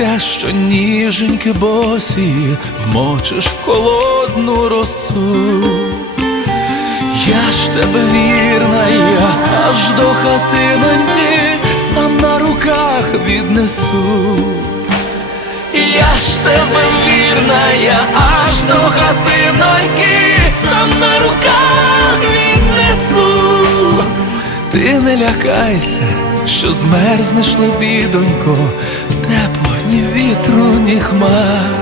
Лякайся, що ніженьки босі вмочиш в холодну росу. Я ж тебе вірна, я аж до хатиноньки сам на руках віднесу. Я ж тебе вірна, я аж до хатиноньки сам на руках віднесу. Ти не лякайся, що змерзнеш лебідонько, тепло ні вітру, ні хмар.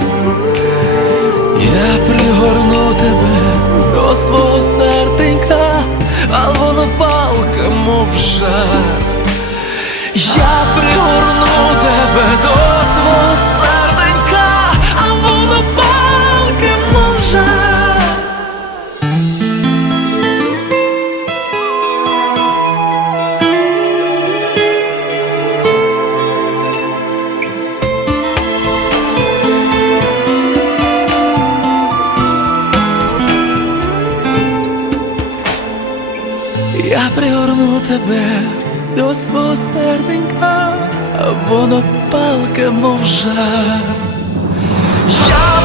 Я пригорну тебе до свого серденька, а воно палка, мов жар. Я пригорну тебе до Я пригорну тебе до свого серденька, воно палке, мов. Я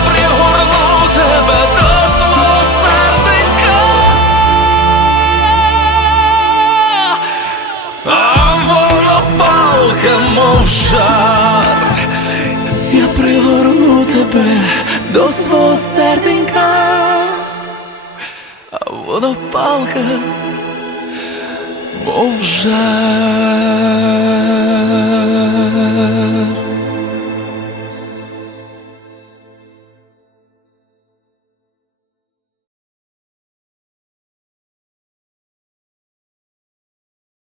пригорну тебе до свого серденька, а воно палке, мов жар. Я пригорну тебе до свого серденька, а воно палка, bo.